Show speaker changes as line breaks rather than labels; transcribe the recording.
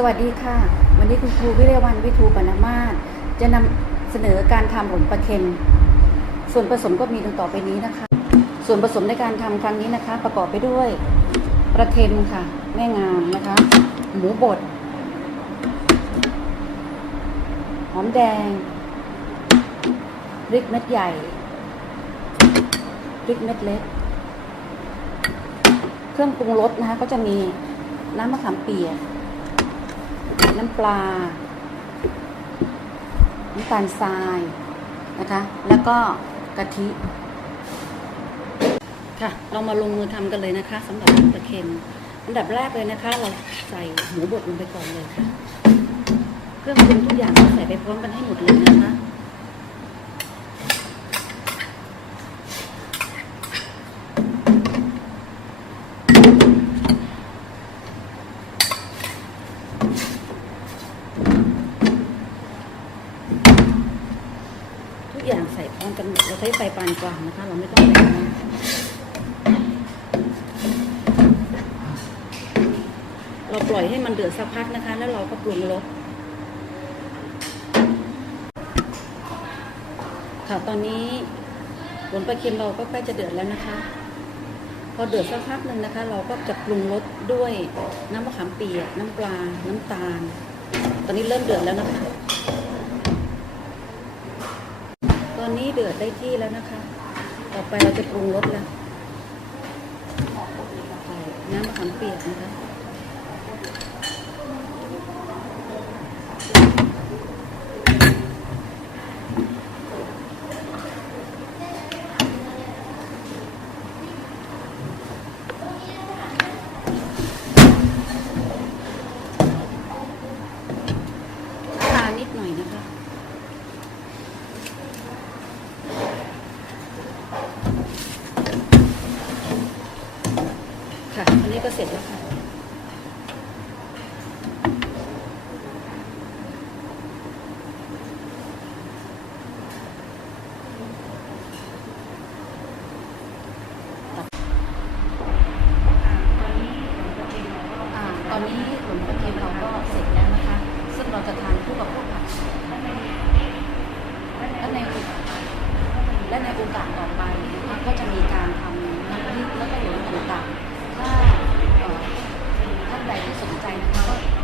สวัสดีค่ะ วันนี้คุณครูวิเรวันวิทูปนมาศจะนำเสนอการทำหลนปลาเค็ม ส่วนผสมก็มีดังต่อไปนี้นะคะ ส่วนผสมในการทำครั้งนี้นะคะ ประกอบไปด้วยปลาเค็มค่ะ แม่งามนะคะ หมูบดหอมแดงพริกเม็ดใหญ่พริกเม็ดเล็ก เครื่องปรุงรสนะคะ ก็จะมีน้ำมะขามเปียก น้ำปลา น้ำตาลทรายนะคะ แล้วก็กะทิ ค่ะ เรามาลงมือทำกันเลยนะคะสำหรับปลาเค็ม อันดับแรกเลยนะคะ เราใส่หมูบดลงไปก่อนเลยค่ะ เครื่องปรุงทุกอย่างเราใส่ไปพร้อมกันให้หมดเลยนะคะ ทุก อย่างใส่พร้อมกันหมดเราใช้ไฟปานกลางนะคะ เราไม่ต้องแรงเราปล่อยให้มันเดือดสักพักนะคะ แล้วเราก็ปรุงรสค่ะตอนนี้ผลปลาเค็มเราก็ใกล้จะเดือดแล้วนะคะ พอเดือดสักพักหนึ่งนะคะ เราก็จะปรุงรสด้วยน้ำมะขามเปียกน้ำปลา น้ำตาล ตอนนี้เริ่มเดือดแล้วนะคะ ต อนนี้เดือดได้ที่แล้วนะคะ ต่อไปเราจะปรุงรสแล้วน้ำมะขามเปียกนะคะี้ก็เสร็จแล้วค่ะตอนนี้ขนมกระเทีมเราก็เสร็จแล้วนะคะ ซึ่งเราจะทานคู่กับพวกผักและในโอกาสต่อไปก็จะมีการทำน้ำพริกและวก็หลวงต่าง ท่านใดที่สนใจนะคะ